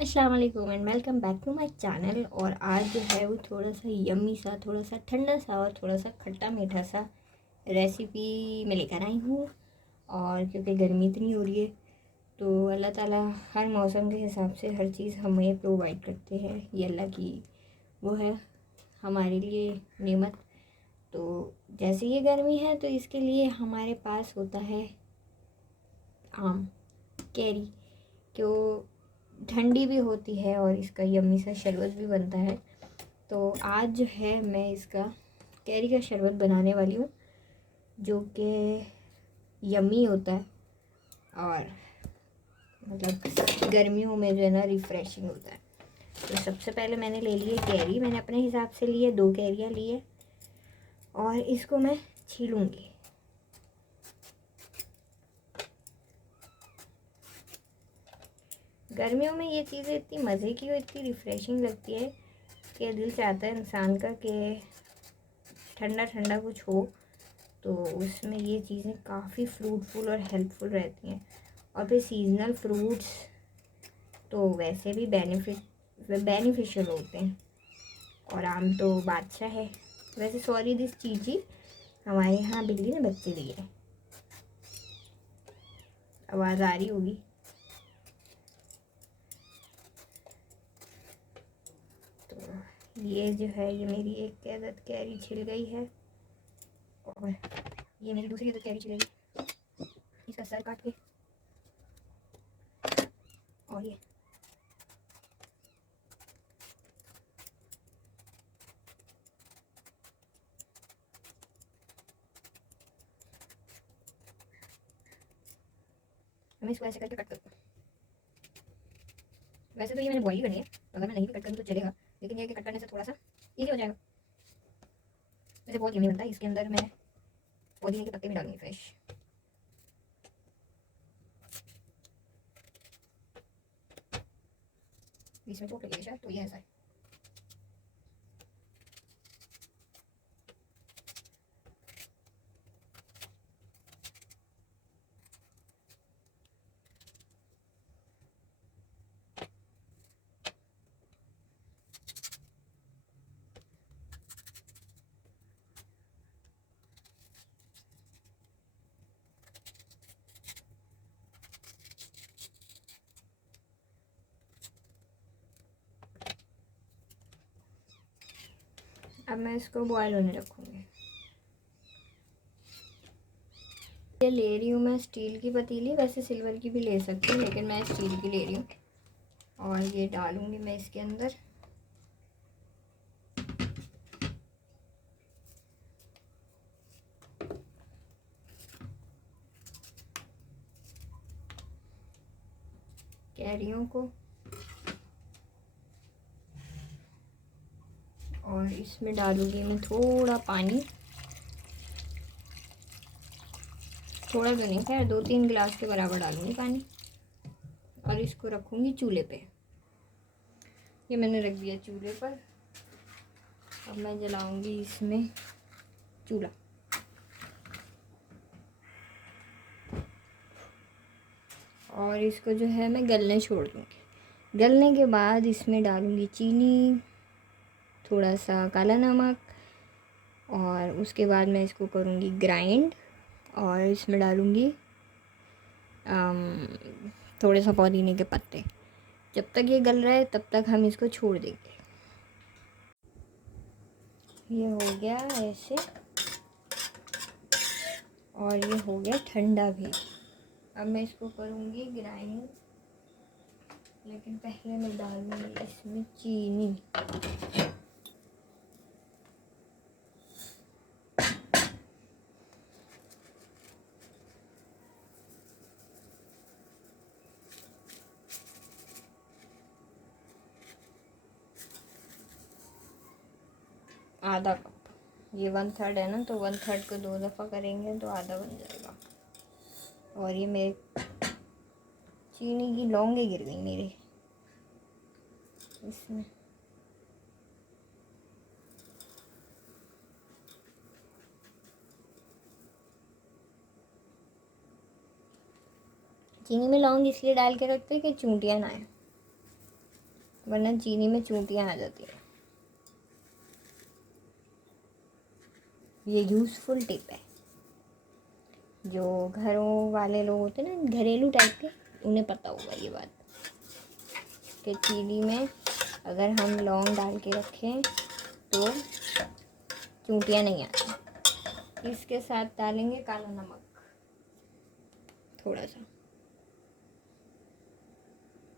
अस्सलाम वालेकुम and welcome back to my channel. और आज जो है वो थोड़ा सा यम्मी सा, थोड़ा सा ठंडा सा और थोड़ा सा खट्टा मीठा सा रेसिपी मैं लेकर आई हूँ। और क्योंकि गर्मी इतनी हो रही है तो अल्लाह ताला हर मौसम के हिसाब से हर चीज़ हमें प्रोवाइड करते हैं। ये अल्लाह की वो है हमारे लिए नेमत। तो जैसे ये गर्मी है तो इसके लिए हमारे पास होता है आम, कैरी, जो ठंडी भी होती है और इसका यम्मी सा शरबत भी बनता है। तो आज जो है मैं इसका कैरी का शरबत बनाने वाली हूँ, जो कि यम्मी होता है और मतलब गर्मियों में जो है ना रिफ़्रेशिंग होता है। तो सबसे पहले मैंने ले लिए कैरी, मैंने अपने हिसाब से लिए 2 कैरियाँ लिए और इसको मैं छीलूँगी। गर्मियों में ये चीज़ें इतनी मज़े की और इतनी रिफ़्रेशिंग लगती है कि दिल चाहता है इंसान का कि ठंडा ठंडा कुछ हो तो उसमें ये चीज़ें काफ़ी फ्रूटफुल और हेल्पफुल रहती हैं। और फिर सीजनल फ्रूट्स तो वैसे भी बेनिफिशियल होते हैं और आम तो बादशाह है। वैसे सॉरी दिस चीज़ी, हमारे यहाँ बिल्ली ने बच्चे दिए हैं, आवाज़ आ रही होगी। तो ये जो है ये मेरी एक अदद कैरी छिल गई है और ये मेरी दूसरी अदद कैरी छिलेगी। इसका सर काट के और ये मैं इसको ऐसे करके कट करती हूँ। वैसे तो ये मैंने बॉईल करनी है, अगर मैं नहीं भी कट करूँ तो चलेगा, लेकिन ये कि कट करने से थोड़ा सा ईजी हो जाएगा। वैसे बहुत यम्मी बनता है। इसके अंदर मैं पुदीने के पत्ते भी डालूंगी फ्रेश। बीच में चोट लगी है शायद, तो ये ऐसा है। अब मैं इसको बॉयल होने रखूँगी। ये ले रही हूँ मैं स्टील की पतीली, वैसे सिल्वर की भी ले सकती हूँ लेकिन मैं स्टील की ले रही हूँ। और ये डालूँगी मैं इसके अंदर कैरियों को और इसमें डालूँगी मैं थोड़ा पानी, थोड़ा तो नहीं, खैर 2-3 गिलास के बराबर डालूँगी पानी। और इसको रखूँगी चूल्हे पे। ये मैंने रख दिया चूल्हे पर। अब मैं जलाऊँगी इसमें चूल्हा और इसको जो है मैं गलने छोड़ दूँगी। गलने के बाद इसमें डालूँगी चीनी, थोड़ा सा काला नमक और उसके बाद मैं इसको करूँगी ग्राइंड और इसमें डालूँगी थोड़े सा पुदीने के पत्ते। जब तक ये गल रहा है तब तक हम इसको छोड़ देंगे। ये हो गया ऐसे और ये हो गया ठंडा भी। अब मैं इसको करूँगी ग्राइंड, लेकिन पहले मैं डालूँगी इसमें चीनी। आधा कप, ये 1/3 है ना, तो 1/3 को 2 दफ़ा करेंगे तो आधा बन जाएगा। और ये मेरे चीनी की लौंगे गिर गई मेरे इसमें। चीनी में लौंग इसलिए डाल के रखते हैं कि चूंटियाँ ना आए। वरना चीनी में चूंटियाँ आ जाती हैं। ये यूज़फुल टिप है, जो घरों वाले लोग होते हैं ना, घरेलू टाइप के, उन्हें पता होगा ये बात कि चीनी में अगर हम लौंग डाल के रखें तो चूंटियाँ नहीं आती। इसके साथ डालेंगे काला नमक, थोड़ा सा,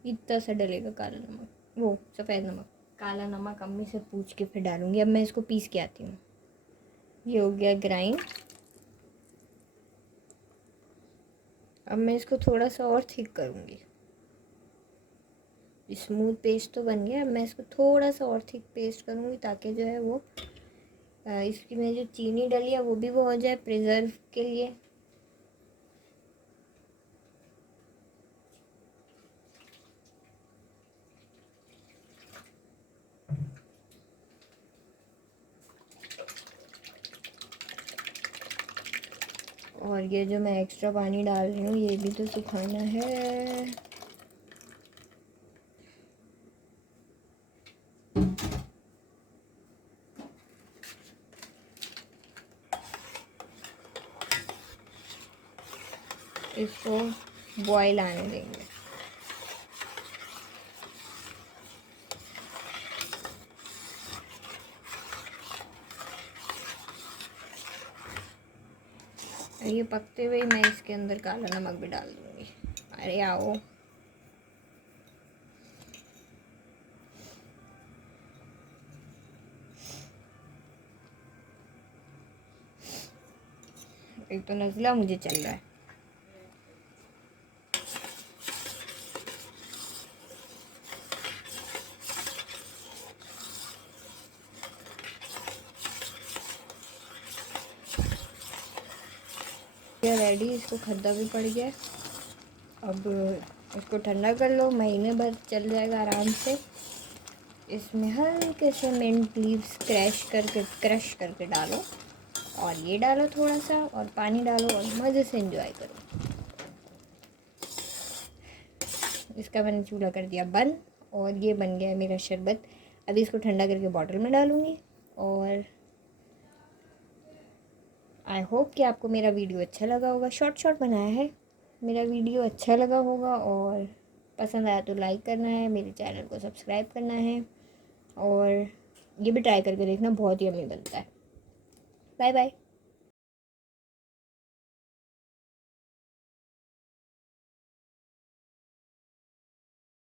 इतना सा डलेगा काला नमक, वो सफ़ेद नमक। काला नमक अम्मी से पूछ के फिर डालूंगी। अब मैं इसको पीस के आती हूँ। ये हो गया ग्राइंड। अब मैं इसको थोड़ा सा और थिक करूँगी। स्मूथ पेस्ट तो बन गया, अब मैं इसको थोड़ा सा और थिक पेस्ट करूँगी ताकि जो है वो इसकी में जो चीनी डली है वो भी वो हो जाए प्रिजर्व के लिए। और ये जो मैं एक्स्ट्रा पानी डाल रही हूँ ये भी तो सुखाना है। इसको बॉईल आने देंगे। ये पकते हुए मैं इसके अंदर काला नमक भी डाल दूँगी। अरे आओ, एक तो नज़ला मुझे चल रहा है। ये रेडी, इसको खद्दा भी पड़ गया। अब इसको ठंडा कर लो, महीने भर चल जाएगा आराम से। इसमें हल्के से मिंट लीव्स क्रश करके डालो, और ये डालो थोड़ा सा, और पानी डालो, और मज़े से एंजॉय करो। इसका मैंने चूल्हा कर दिया बंद, और ये बन गया है मेरा शरबत। अभी इसको ठंडा करके बॉटल में डालूँगी। और आई होप कि आपको मेरा वीडियो अच्छा लगा होगा। शॉर्ट बनाया है, मेरा वीडियो अच्छा लगा होगा, और पसंद आया तो लाइक करना है, मेरे चैनल को सब्सक्राइब करना है, और ये भी ट्राई करके देखना, बहुत ही यम्मी बनता है। Bye bye.